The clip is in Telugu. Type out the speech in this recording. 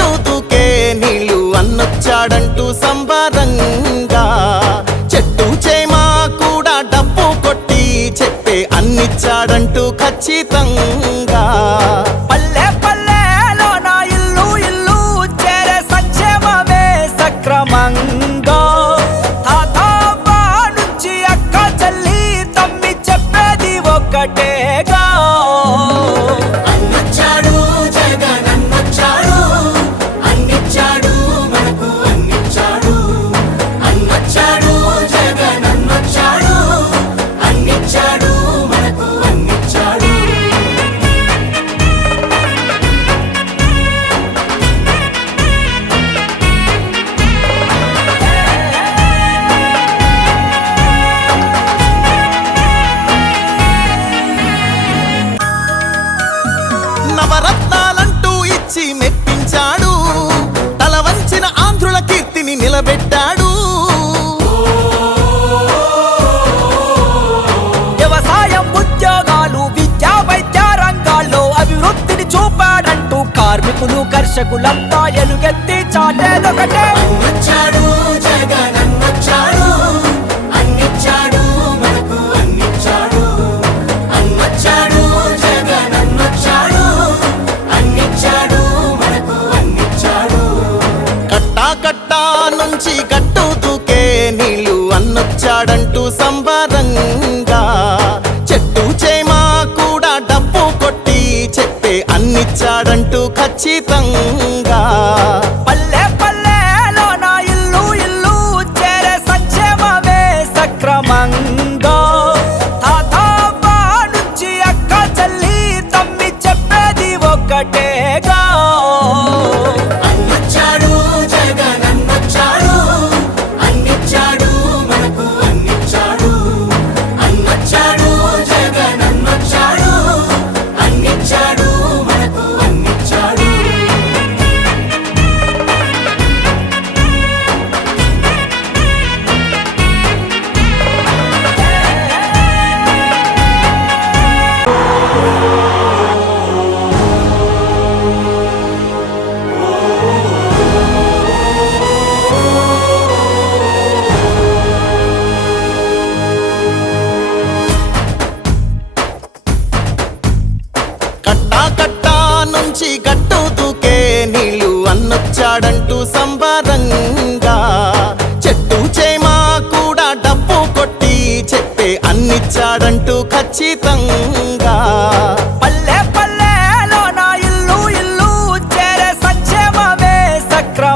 గట్టు దూకే నీళ్ళు అన్నొచ్చాడంటూ సంబరంగా చెట్టు చేమా కూడా డప్పు కొట్టి చెప్పే అన్నిచ్చాడంటూ ఖచ్చితంగా పల్లె పల్లెలో నా ఇల్లు ఇల్లు చేరే సంక్షేమమే సక్రమంగా తాతవ్వ నుంచి అక్క చెల్లి తమ్మి చెప్పేది ఒక్కటేగా అన్నొచ్చాడు జగన్ అన్నొచ్చాడు అన్నిచ్చాడు మనకు అన్నిచ్చాడు అన్నొచ్చాడు జగన్ అన్నొచ్చాడు అన్నిచ్చాడు మనకు అన్నిచ్చాడు నవరత్నాలంటూ ఇచ్చి మెప్పించాడు తల వంచిన ఆంధ్రుల కీర్తిని నిలబెట్టాడు వ్యవసాయం ఉద్యోగాలు విద్యా వైద్య రంగాల్లో అభివృద్ధిని చూపాడంటూ కార్మికులు కర్షకులంతా ఎలుగెత్తి చాటేదొకటే అన్నొచ్చాడు జగన్ అన్నొచ్చాడు అన్నిచ్చాడు మనకు అన్నిచ్చాడు అన్నొచ్చాడు జగన్ అన్నొచ్చాడు అన్నిచ్చాడు మనకు అన్నిచ్చాడు కట్టా కట్టా నుంచి గట్టు దూకే నీళ్ళు అన్నొచ్చాడంటూ సంబరంగా చెట్టు చేమా కూడా డప్పు కొట్టి చెప్పే అన్నిచ్చాడంటూ ఖచ్చితంగా పల్లె పల్లెలో నా ఇల్లు ఇల్లు చేరే సంక్షేమమే సక్రమంగా తాతవ్వ నుంచి అక్క చెల్లి తమ్మి చెప్పేది ఒక్కటేగా అన్నొచ్చాడు జగన్ అన్నొచ్చాడు అన్నిచ్చాడు మనకు అన్నిచ్చాడు అన్నొచ్చాడు జగన్ అన్నొచ్చాడు అన్నిచ్చాడు మనకు అన్నిచ్చాడు కట్టా కట్టా నుంచి గట్టు దూకే నీళ్ళు అన్నొచ్చాడంటూ సంబరంగా చెట్టు చేమా కూడా డప్పు కొట్టి చెప్పే అన్నిచ్చాడంటూ ఖచ్చితంగా